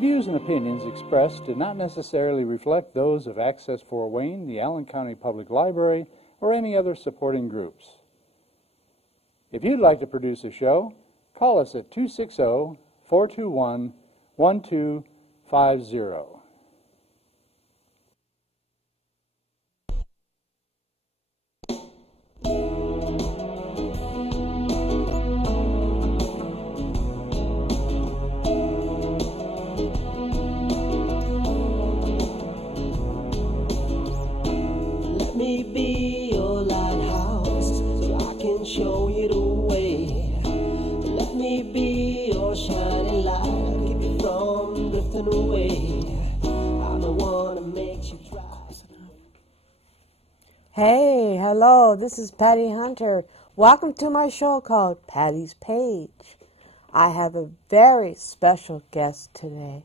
views and opinions expressed do not necessarily reflect those of Access Fort Wayne, the Allen County Public Library, or any other supporting groups. If you'd like to produce a show, call us at 260-421-1250. Let me be your lighthouse so I can show you the way. Let me be your shining light, keep you from drifting away. I'm the one that makes you try. Hey, hello, this is Patty Hunter. Welcome to my show called Patty's Page. I have a very special guest today.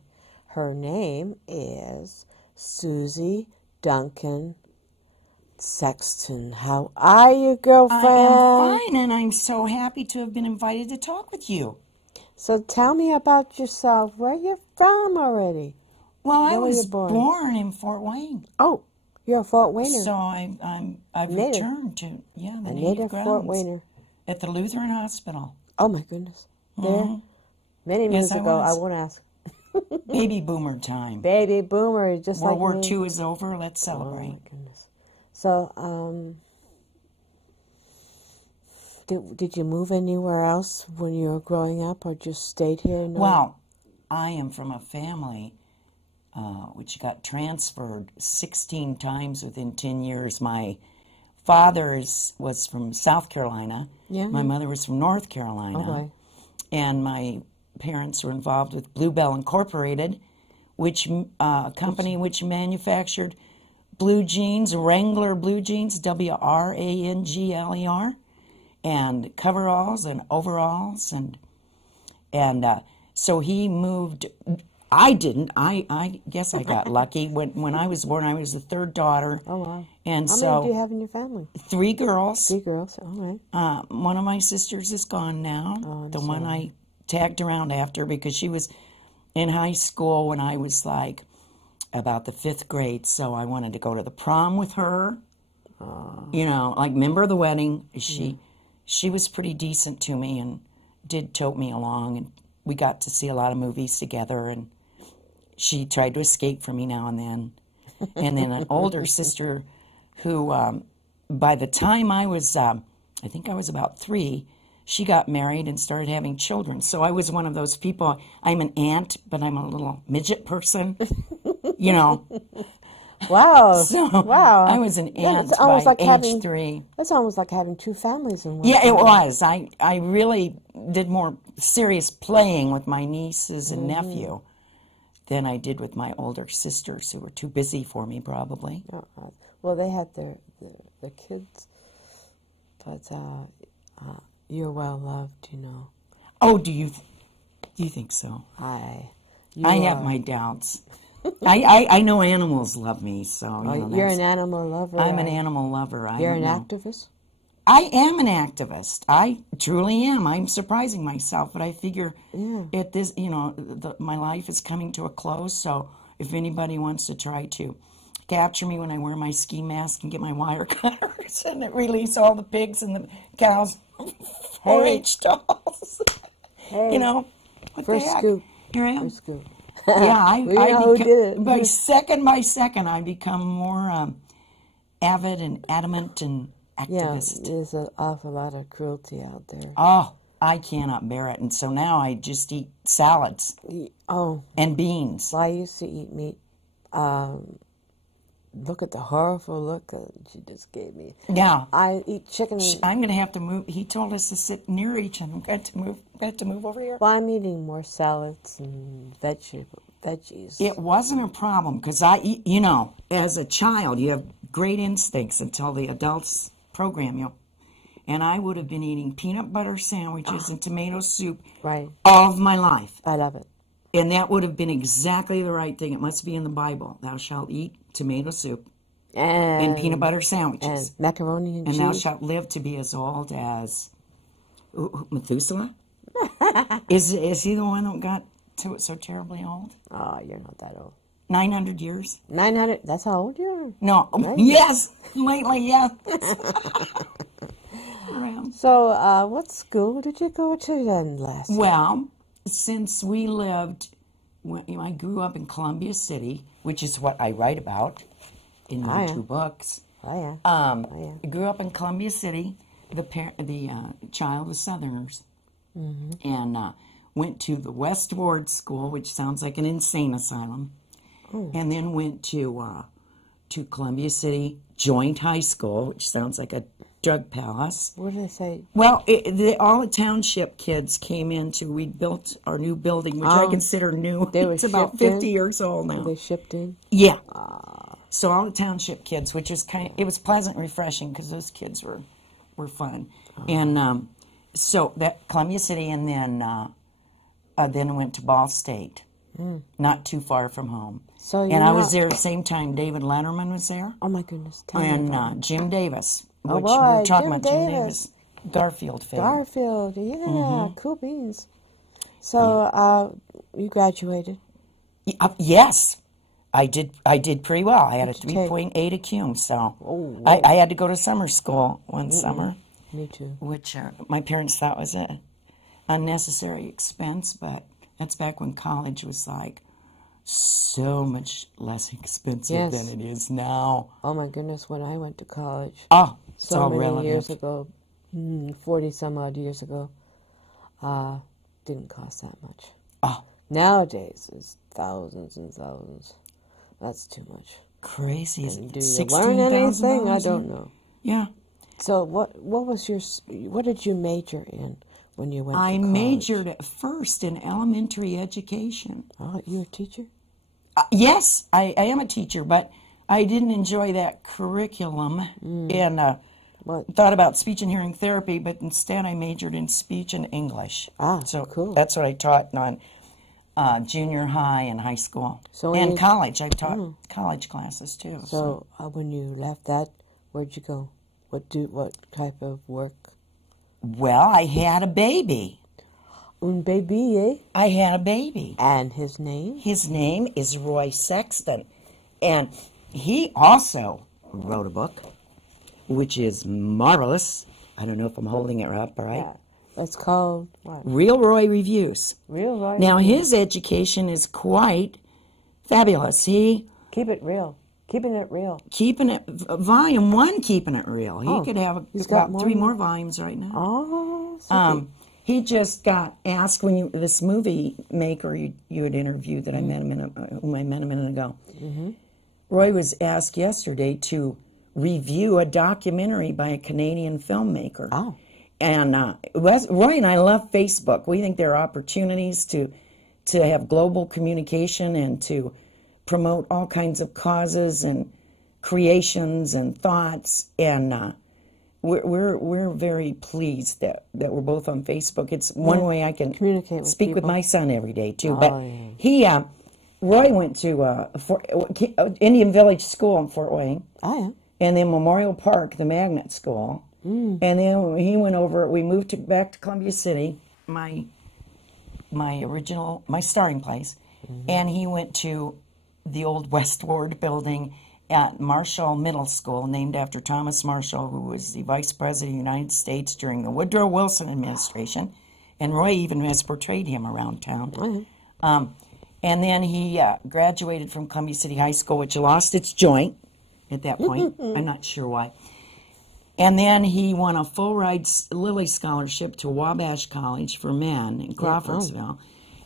Her name is Susie Duncan Sexton. How are you, girlfriend? I am fine, and I'm so happy to have been invited to talk with you. So tell me about yourself. Where you from already? Well, I Where were was you born? born in Fort Wayne. Oh, you're a Fort Wayner. So I've Native. returned to the a native native grounds Fort Wayner. at the Lutheran Hospital. Oh my goodness. There? Mhm. Many moons I ago, I was. won't ask. Baby boomer time. Baby boomer, just World like War me. II is over. Let's Oh celebrate. my goodness. So, did you move anywhere else when you were growing up, or just stayed here? No? Well, I am from a family which got transferred 16 times within 10 years. My father was from South Carolina. Yeah. My mother was from North Carolina. Oh, boy. And my parents were involved with Bluebell Incorporated, which company which manufactured blue jeans, Wrangler blue jeans, WRANGLER, and coveralls and overalls, and so he moved. I didn't. I guess I got lucky. When I was born, I was the third daughter. Oh, wow. And How so many do you have in your family? 3 girls. 3 girls. All right. One of my sisters is gone now. Oh, I'm the one sorry. I tagged around after, because she was in high school when I was like about the 5th grade. So I wanted to go to the prom with her. You know, like member of the wedding. She was pretty decent to me and did tote me along, and we got to see a lot of movies together, and she tried to escape from me now and then. And then an older sister who, by the time I was, I think I was about 3, she got married and started having children. So I was one of those people. I'm an aunt, but I'm a little midget person, you know. Wow. So wow. I was an aunt It's almost by like age having 3. That's almost like having 2 families in one. Yeah, it family. was. I really did more serious playing with my nieces and nephew than I did with my older sisters, who were too busy for me, probably. Well, they had their kids, but you're well loved, you know. Oh, do you think so? You I have my doubts. I know animals love me, so you're an animal lover. I'm an animal lover. You're an activist? I am an activist. I truly am. I'm surprising myself, but I figure at this, my life is coming to a close. So if anybody wants to try to capture me when I wear my ski mask and get my wire cutters and release all the pigs and the cows, 4-H dolls, Hey. what First the heck? scoop. Here I am. First scoop. Yeah, We know who did it. by second, I become more avid and adamant and activist. Yeah, there's an awful lot of cruelty out there. Oh, I cannot bear it, and so now I just eat salads and beans. Well, I used to eat meat. Look at the horrible look that she just gave me. Yeah, I eat chicken. I'm going to have to move. He told us to sit near each other. Got to move over here. Well, I'm eating more salads and veggies. It wasn't a problem because as a child, you have great instincts until the adults program you. And I would have been eating peanut butter sandwiches and tomato soup all of my life. I love it. And that would have been exactly the right thing. It must be in the Bible. Thou shalt eat tomato soup and peanut butter sandwiches. And macaroni and cheese. And thou shalt live to be as old as Methuselah? Is he the one that got so terribly old? Oh, you're not that old. 900 years? 900, that's how old you are? No. Right. Yes. Lately, yes. Around. So, what school did you go to then last year? Well, since we lived, I grew up in Columbia City, which is what I write about in my two books. Oh, yeah. I grew up in Columbia City. The child was Southerners, and went to the West Ward School, which sounds like an insane asylum, and then went to Columbia City Joint High School, which sounds like a drug palace. What did they say? Well, all the township kids came into. We built our new building, which I consider new. It's about 50 years old now. They shipped in? Yeah. So all the township kids, which was it was pleasant, refreshing, because those kids were fun. And so that Columbia City, and then went to Ball State, not too far from home. So I was there at the same time David Letterman was there. Oh my goodness! Tell me about And Jim Davis, which boy, we were talking Jim about. Jim Davis. Davis, Garfield figure. Garfield, yeah, cool beans. So you graduated. Yes, I did pretty well. I had a 3.8 at CUME, so I had to go to summer school one summer. Me too. Which my parents thought was an unnecessary expense, but that's back when college was like so much less expensive than it is now. Oh my goodness, when I went to college, It's so all many relative. years ago, 40 some odd years ago, didn't cost that much. Nowadays, it's thousands and thousands. That's too much. Crazy. And do you learn anything? I don't know. Yeah. So what did you major in when you went to college? I majored at first in elementary education. Oh, you're a teacher? Yes, I am a teacher, but I didn't enjoy that curriculum and thought about speech and hearing therapy, but instead I majored in speech and English. So cool. That's what I taught on junior high and high school. And college. I taught college classes too. So when you left that, where'd you go? What type of work? Well, I had a baby. Un baby, eh? I had a baby. And his name? His name is Roy Sexton. And he also wrote a book, which is marvelous. I don't know if I'm holding it up, right? Yeah. It's called what? Real Roy Reviews. Real Roy Now, Reviews. his education is quite fabulous. Keep it real. Keeping it real. Volume 1, Keeping It Real. He could have about 3 more volumes right now. Oh, he just got asked when this movie maker you had interviewed that I met whom I met a minute ago. Roy was asked yesterday to review a documentary by a Canadian filmmaker. Oh. And Roy and I love Facebook. We think there are opportunities to have global communication and to promote all kinds of causes and creations and thoughts, and we're very pleased that we're both on Facebook. It's one way I can communicate speak with my son every day too. Yeah. But Roy went to Indian Village School in Fort Wayne. Oh, yeah. And then Memorial Park, the magnet school. And then he went over. We moved back to Columbia City, my starting place, and he went to the old West Ward building at Marshall Middle School, named after Thomas Marshall, who was the Vice President of the United States during the Woodrow Wilson administration. And Roy even has portrayed him around town. And then he graduated from Columbia City High School, which lost its joint at that point. I'm not sure why. And then he won a full-ride Lilly Scholarship to Wabash College for Men in Crawfordsville.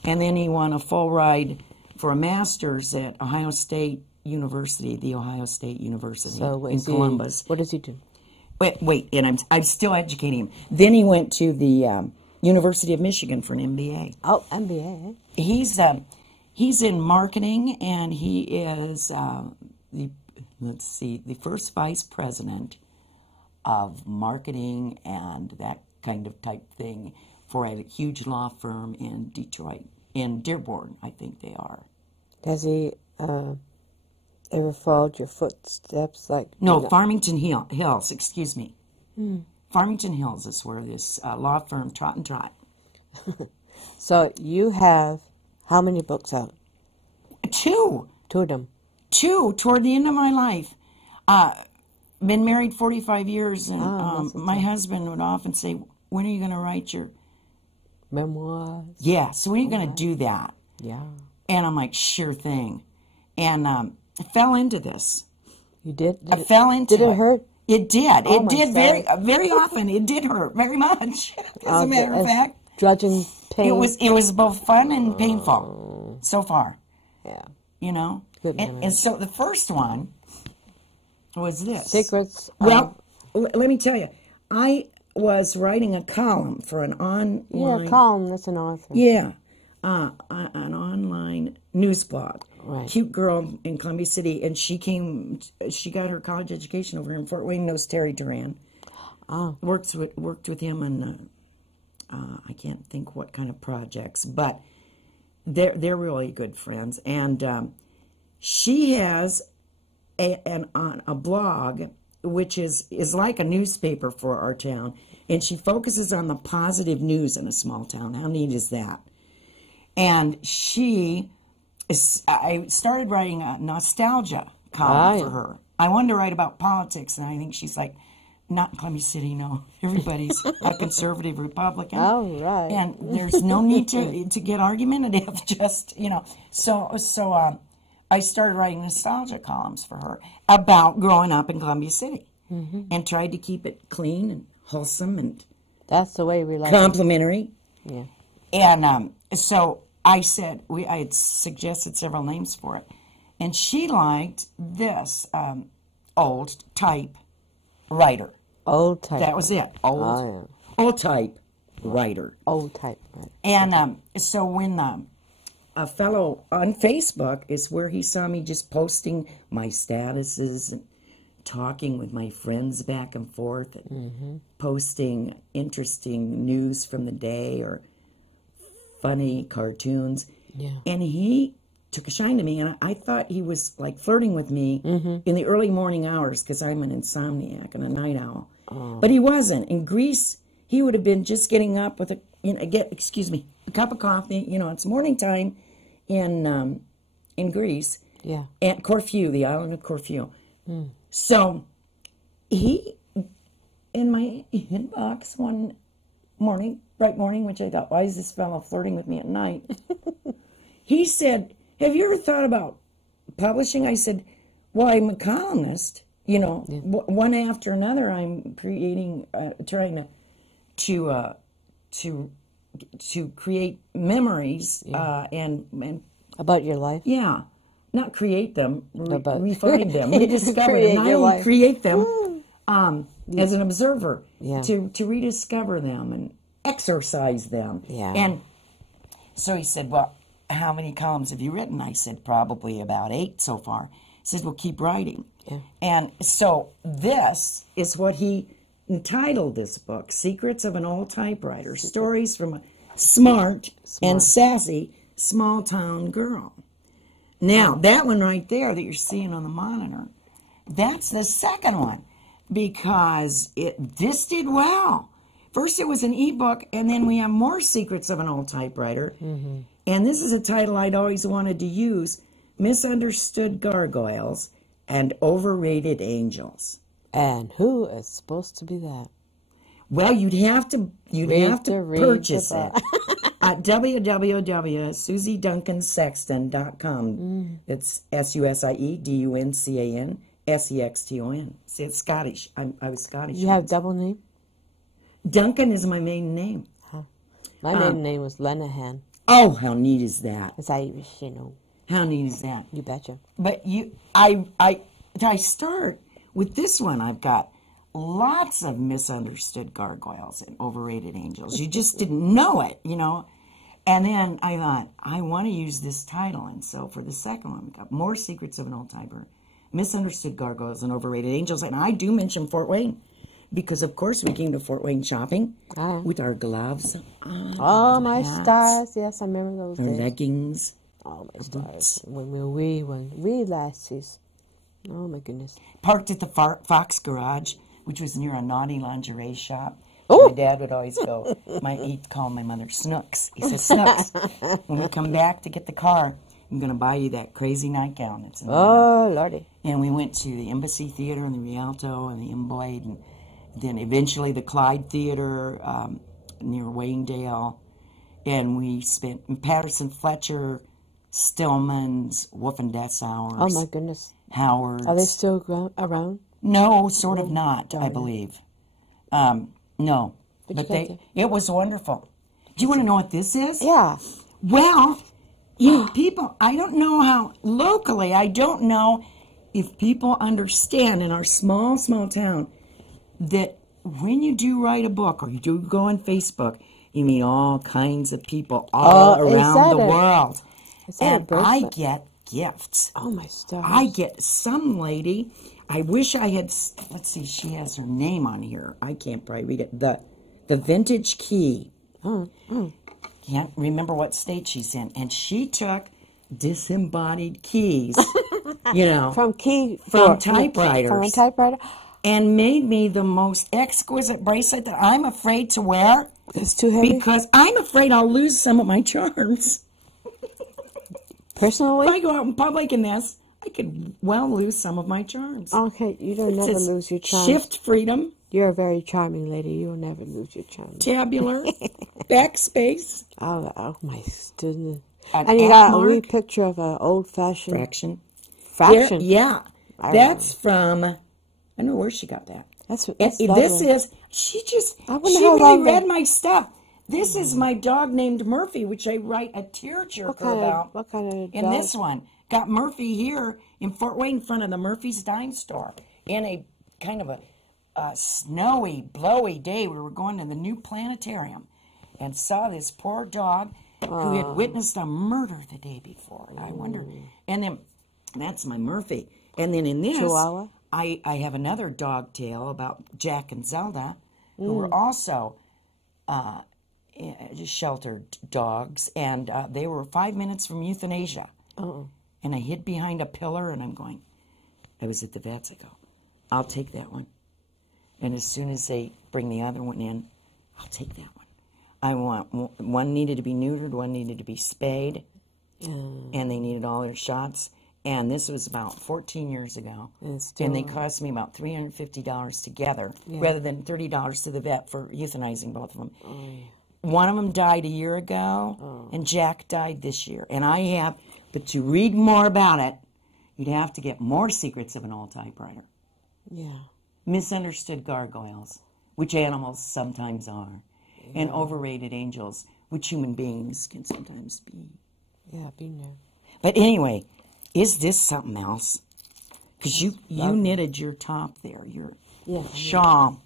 And then he won a full ride for a master's at Ohio State University, the Ohio State University in Columbus. What does he do? Wait, and I'm still educating him. Then he went to the University of Michigan for an MBA. Oh, MBA. He's in marketing, and he is the first vice president of marketing and that kind of type thing for a huge law firm in Detroit, in Dearborn, I think they are. Has he ever followed your footsteps? No, Farmington Hills, excuse me. Farmington Hills is where this law firm, Trot and Trot. So you have How many books out? 2. 2 of them. 2 toward the end of my life. Been married 45 years, and my husband would often say, when are you going to write your memoirs? Yeah, so when are you going to do that? Yeah. And I'm like, sure thing. And I fell into this. You did? I fell into it. Did it hurt? It did. Oh, it did very often. It did hurt very much. As a matter of fact. Drudging pain. It was both fun and painful so far. Yeah. You know? And so the first one was this. Secrets. Well, let me tell you. I was writing a column for an online... Yeah, a column. That's an author. Yeah. An online news blog. Right. Cute girl in Columbia City, and she got her college education over here in Fort Wayne, knows Terry Duran. Oh. Worked with him on, I can't think what kind of projects, but they're really good friends. And she has a blog, which is like a newspaper for our town, and she focuses on the positive news in a small town. How neat is that? And I started writing a nostalgia column for her. I wanted to write about politics, and I think she's like, not in Columbia City, no. Everybody's a conservative Republican. Oh, right. And there's no need to get argumentative, just, you know. So I started writing nostalgia columns for her about growing up in Columbia City, and tried to keep it clean and wholesome and that's the way we like complimentary. it. Yeah. And so I said, I had suggested several names for it. And she liked this old type writer. Old type. That was it. Old type writer. Old type writer. And so when a fellow on Facebook is where he saw me just posting my statuses and talking with my friends back and forth and posting interesting news from the day or funny cartoons. Yeah. And he took a shine to me, and I thought he was like flirting with me in the early morning hours because I'm an insomniac and a night owl. Oh. But he wasn't. In Greece, he would have been just getting up with a cup of coffee. You know, it's morning time in Greece. Yeah. At Corfu, the island of Corfu. So he, in my inbox one morning, bright morning, which I thought, why is this fellow flirting with me at night? He said, have you ever thought about publishing? I said, well, I'm a columnist. You know, one after another, I'm creating, trying to create memories and about your life. Yeah, not create them, refine them, rediscover create them. Your Not only life. Create them as an observer, Yeah. to rediscover them and exercise them. Yeah. And so he said, well, how many columns have you written? I said, probably about 8 so far. He says, well, keep writing. Yeah. And so this is what he entitled this book, Secrets of an Old Typewriter, Stories from a Smart and Sassy Small-Town Girl. Now, that one right there that you're seeing on the monitor, that's the second one, because this did well. First it was an ebook, and then we have more Secrets of an Old Typewriter. And this is a title I'd always wanted to use, Misunderstood Gargoyles and Overrated Angels. And who is supposed to be that? Well, you'd have to purchase it at www.susieduncansexton.com. It's SUSIEDUNCANSEXTON. See, it's Scottish. I was Scottish. You have double name? Duncan is my maiden name. Huh. My maiden name was Lenahan. Oh, how neat is that? It's Irish, you know. How neat is that? You betcha. But I start with this one. I've got lots of misunderstood gargoyles and overrated angels. You just didn't know it, you know. And then I thought, I want to use this title. And so for the second one, we've got more Secrets of an Old Typewriter, Misunderstood Gargoyles and Overrated Angels. And I do mention Fort Wayne because, of course, we came to Fort Wayne shopping with our gloves on. Oh, my stars. Yes, I remember those our days. leggings. Oh, my stars. When we lassies. Oh, my goodness. Parked at the Fox Garage, which was near a naughty lingerie shop. My dad would always go, he'd call my mother Snooks. He said, Snooks, when we come back to get the car, I'm going to buy you that crazy nightgown. It's Lordy. And we went to the Embassy Theater and the Rialto and the Imboyd, and then eventually the Clyde Theater near Wayndale. And we spent in Patterson, Fletcher, Stillman's, Wolf and Dessauer's. Oh, my goodness. Howard's. Are they still around? No, sort of not, I believe. No. But it was wonderful. Do you want to know what this is? Yeah. Well, people, I don't know how, locally, I don't know if people understand in our small, small town that when you do write a book or you do go on Facebook, you meet all kinds of people all around the world. And I get gifts. Oh, my stars. I get some lady, I wish I had, let's see, she has her name on here. I can't probably read it. The Vintage Key. Can't remember what state she's in. And she took disembodied keys, from typewriters. From a typewriter. And made me the most exquisite bracelet that I'm afraid to wear. It's too heavy? Because I'm afraid I'll lose some of my charms. Personally? If I go out in public in this, I could well lose some of my charms. Okay, you don't never lose your charms. Shift freedom. You're a very charming lady. You will never lose your charms. Tabular. Backspace. Oh my goodness. And you got a wee picture of an old-fashioned... Fraction. Fraction? Yeah. That's from... I don't know where she got that. She really read my stuff. This is my dog named Murphy, which I write a tearjerker about. What kind of dog? In this one. Got Murphy here in Fort Wayne in front of the Murphy's Dime Store. In a kind of a snowy, blowy day, we were going to the new planetarium and saw this poor dog who had witnessed a murder the day before. And I wondered. And then, that's my Murphy. And then in this... Chihuahua? I have another dog tale about Jack and Zelda, who were also sheltered dogs, and they were 5 minutes from euthanasia. And I hid behind a pillar, and I was at the vet's, I go, I'll take that one. And as soon as they bring the other one in, I'll take that one. I want, one needed to be neutered, one needed to be spayed, and they needed all their shots. And this was about 14 years ago. And they cost me about $350 together, rather than $30 to the vet for euthanizing both of them. One of them died a year ago, and Jack died this year. And I have, but to read more about it, you'd have to get more secrets of an old typewriter. Yeah. Misunderstood gargoyles, which animals sometimes are, and overrated angels, which human beings can sometimes be. Yeah, be there. But anyway... Is this something else? Because you knitted your top there, your shawl.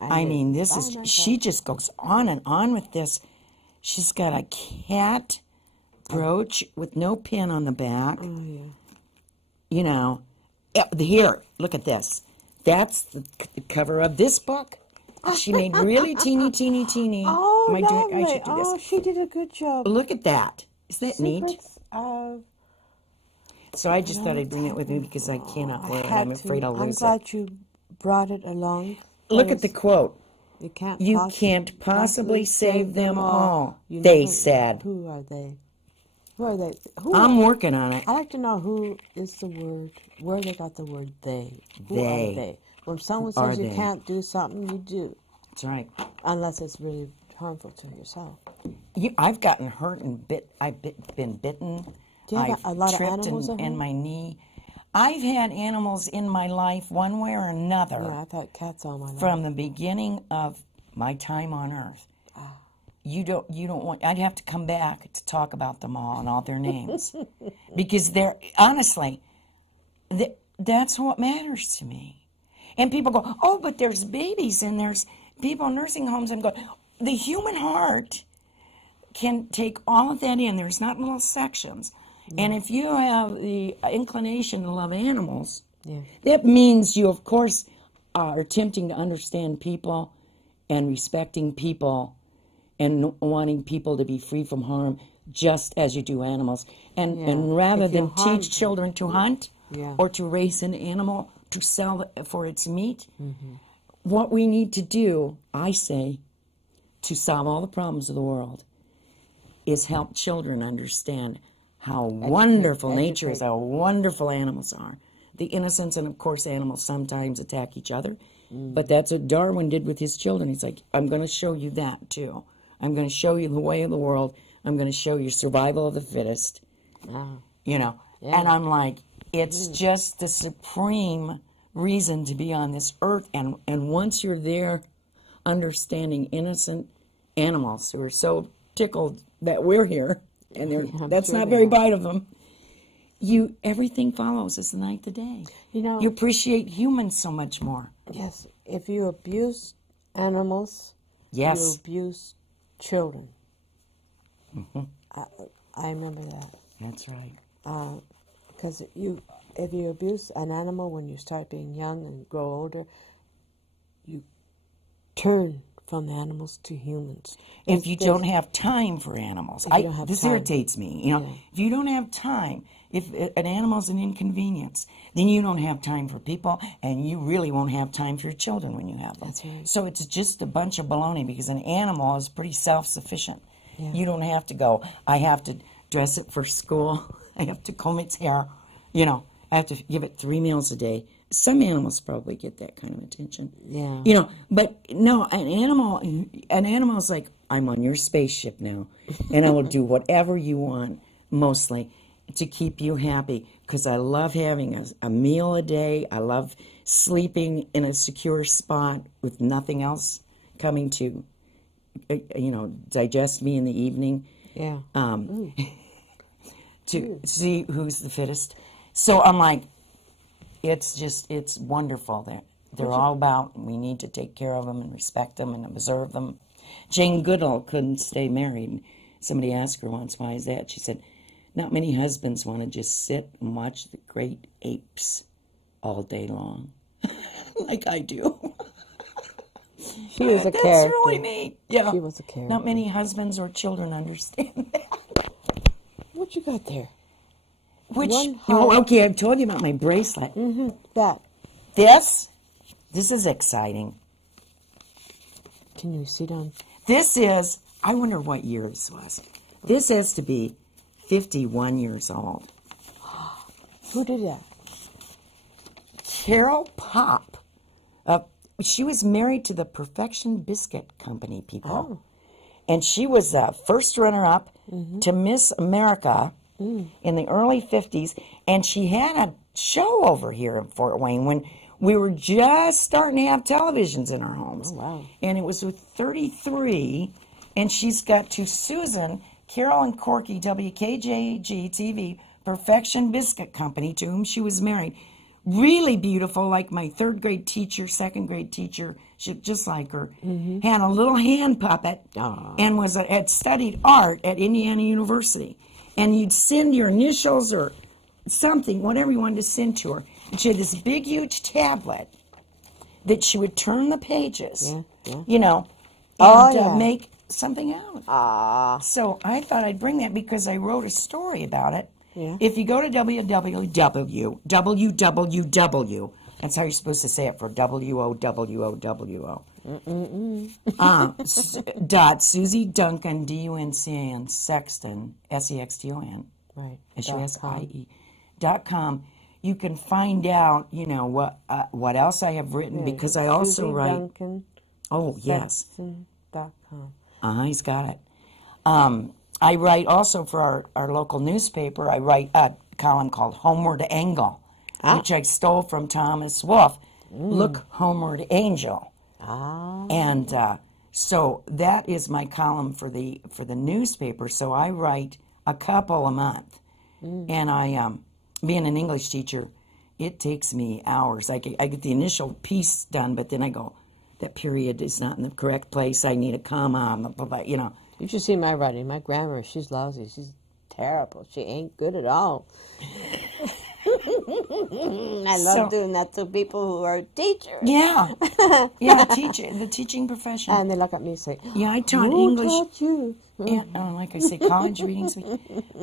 I mean, this is, she just goes on and on with this. She's got a cat brooch with no pin on the back. Oh, yeah. You know, here, look at this. That's the cover of this book. She made really teeny. Oh, lovely. I should do this. Oh, she did a good job. Look at that. Isn't that neat? Of So I just thought I'd bring it with me because I cannot wear it. I'm afraid I'll lose it. I'm glad you brought it along. Look at the quote. You can't possibly save them all, they said. Who are they? Who are they? I'm working on it. I'd like to know who is the word, where they got the word they. Who are they? When someone says you can't do something, you do. That's right. Unless it's really harmful to yourself. I've gotten hurt and I've been bitten. Do you have a lot of animals in my knee. I've had animals in my life one way or another. Yeah, I've had cats all my life. From the beginning of my time on Earth. You don't want. I'd have to come back to talk about them all and all their names, because they're honestly, that's what matters to me. And people go, oh, but there's babies and there's people in nursing homes, and go, the human heart can take all of that in. There's not little sections. And if you have the inclination to love animals, that means you, of course, are attempting to understand people and respecting people and wanting people to be free from harm, just as you do animals. And rather than teach children to hunt or to raise an animal to sell for its meat, what we need to do, I say, to solve all the problems of the world is help children understand how wonderful nature is, how wonderful animals are. The innocence, and of course animals sometimes attack each other, but that's what Darwin did with his children. He's like, I'm going to show you that too. I'm going to show you the way of the world. I'm going to show you survival of the fittest. You know, and I'm like, it's just the supreme reason to be on this earth. And once you're there, understanding innocent animals who are so tickled that we're here, and that's not very bright of them. Everything follows as the night the day. You know, you appreciate humans so much more. Yes, if you abuse animals, you abuse children. I remember that. That's right. Because if you abuse an animal when you start being young and grow older, you turn from animals to humans. If you don't have time for animals, this irritates me. You know, if you don't have time, if an animal's an inconvenience, then you don't have time for people, and you really won't have time for your children when you have them. That's right. So it's just a bunch of baloney, because an animal is pretty self-sufficient. You don't have to go, I have to dress it for school, I have to comb its hair, you know, I have to give it 3 meals a day. Some animals probably get that kind of attention. Yeah. You know, but no, an animal is like, I'm on your spaceship now, and I will do whatever you want, mostly, to keep you happy, because I love having a meal a day. I love sleeping in a secure spot with nothing else coming to, you know, digest me in the evening. Yeah. To see who's the fittest. So I'm like, it's wonderful that they're all about, and we need to take care of them and respect them and observe them. Jane Goodall couldn't stay married. Somebody asked her once, why is that? She said, not many husbands want to just sit and watch the great apes all day long, like I do. She was a character. That's really neat. Yeah. She was a character. Not many husbands or children understand that. What you got there? Okay, I've told you about my bracelet. That. This is exciting. Can you sit on? This is, I wonder what year this was. This has to be 51 years old. Who did that? Carol Pop. She was married to the Perfection Biscuit Company people. And she was first runner-up to Miss America in the early 50s. And she had a show over here in Fort Wayne when we were just starting to have televisions in our homes. Oh, wow. And it was with 33. And she's got to Susan, Carol and Corky, WKJG TV, Perfection Biscuit Company, to whom she was married. Really beautiful, like my 3rd grade teacher, 2nd grade teacher, just like her. Had a little hand puppet and had studied art at Indiana University. And you'd send your initials or something, whatever you wanted to send to her. And she had this big, huge tablet that she would turn the pages, you know, and make something out. So I thought I'd bring that because I wrote a story about it. If you go to www, that's how you're supposed to say it for WOWOWO. Susie Duncan, DUNCAN, Sexton, SEXTON, right? SUSIE.com. You can find out, you know, what else I have written, because I also Susie write. Duncan, oh yes. Sexton.com. He's got it. I write also for our local newspaper. I write a column called Homeward Angle, which I stole from Thomas Wolfe. Look, Homeward Angel. And so that is my column for the newspaper. So I write a couple a month. And I, being an English teacher, it takes me hours. I get the initial piece done, but then I go, that period is not in the correct place. I need a comma, blah, blah, you know. You should see my writing. My grammar, she's lousy. She's terrible. She ain't good at all. I love doing that to people who are teachers. Yeah, the teaching profession. And they look at me and say, I taught English. Taught you? And, like I say, college readings.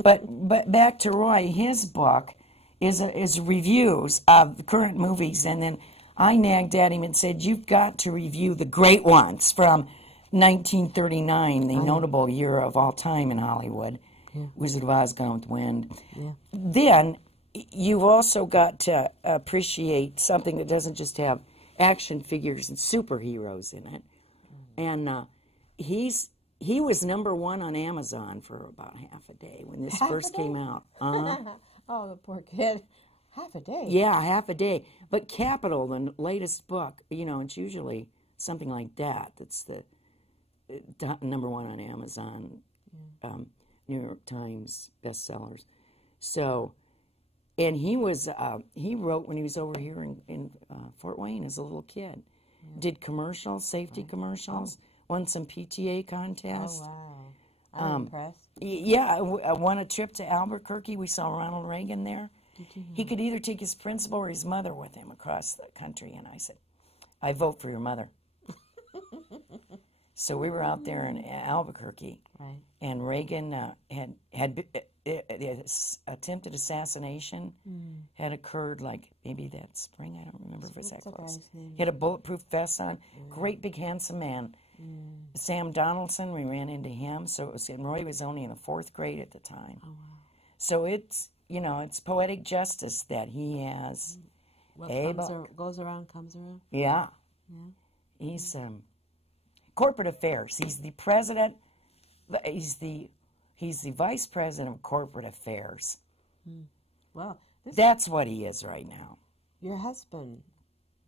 But back to Roy, his book is reviews of the current movies, and then I nagged at him and said, "You've got to review the great ones from 1939, the notable year of all time in Hollywood, Wizard of Oz, Gone with the Wind." Yeah. Then you've also got to appreciate something that doesn't just have action figures and superheroes in it. And he was number one on Amazon for about half a day when this first came out. Oh, the poor kid. Half a day. Yeah, half a day. But Capital, the latest book, it's usually something like that. That's the number one on Amazon, New York Times bestsellers. So, and he wrote when he was over here in Fort Wayne as a little kid. Did commercials, safety commercials, won some PTA contests. Oh, wow. I'm impressed. Yeah, I won a trip to Albuquerque. We saw Ronald Reagan there. He could either take his principal or his mother with him across the country. And I said, "I vote for your mother." So we were out there in Albuquerque, Right. and Reagan had attempted assassination had occurred like maybe that spring. I don't remember if it was that close. He had a bulletproof vest on, great big handsome man. Sam Donaldson, we ran into him. So it was, and Roy was only in the 4th grade at the time. Oh, wow. So it's it's poetic justice that he has. What goes around comes around. Yeah. He's corporate affairs. He's the president. He's the vice president of corporate affairs. Well, That's what he is right now. Your husband,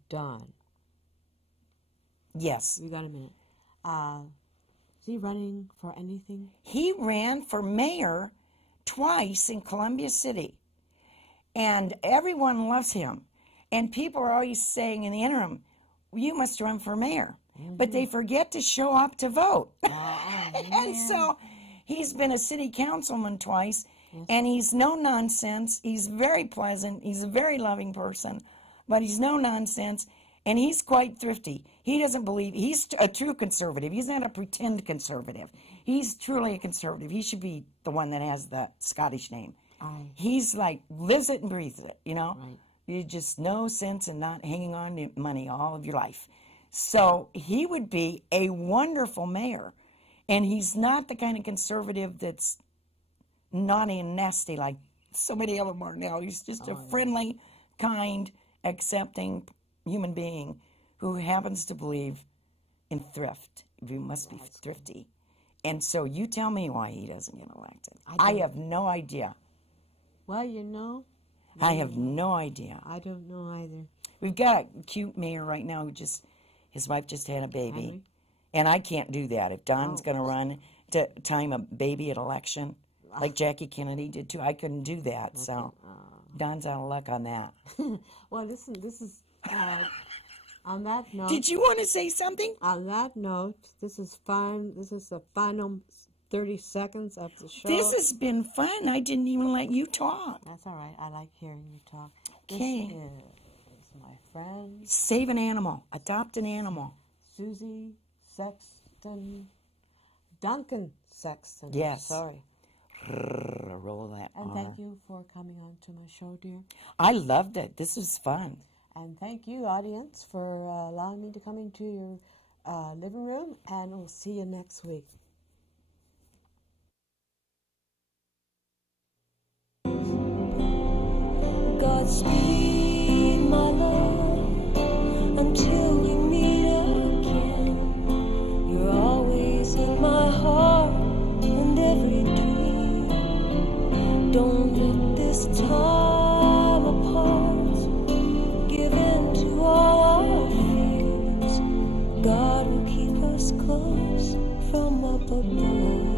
Don. Yes. You got a minute. Is he running for anything? He ran for mayor twice in Columbia City, and everyone loves him. And people are always saying in the interim, "You must run for mayor." But they forget to show up to vote. And so he's been a city councilman twice, and he's no nonsense. He's very pleasant. He's a very loving person, but he's no nonsense, and he's quite thrifty. He doesn't believe, he's a true conservative. He's not a pretend conservative. He's truly a conservative. He should be the one that has the Scottish name. He's like, lives it and breathes it, Right. You just no sense in not hanging on to money all of your life. So he would be a wonderful mayor. And he's not the kind of conservative that's naughty and nasty like so many of them are now. He's just a friendly, kind, accepting human being who happens to believe in thrift. We must be thrifty. And so you tell me why he doesn't get elected. I have no idea. Well, I have no idea. I don't know either. We've got a cute mayor right now who his wife just had a baby. Henry? And I can't do that. If Don's going to run to time a baby at election, like Jackie Kennedy did too, I couldn't do that. So Don's out of luck on that. Well, listen, this is, on that note. Did you want to say something? On that note, this is fun. This is the final 30 seconds of the show. This has been fun. I didn't even let you talk. That's all right. I like hearing you talk. Okay. This is my friend. Save an animal. Adopt an animal. Susie Duncan Sexton. Yes. Sorry. Roll that And R. thank you for coming on to my show, dear. I loved it. This was fun. And thank you, audience, for allowing me to come into your living room. And we'll see you next week. Godspeed, my love, until we meet again. You're always in my heart and every dream. Don't let this time apart give in to all our fears. God will keep us close from up above.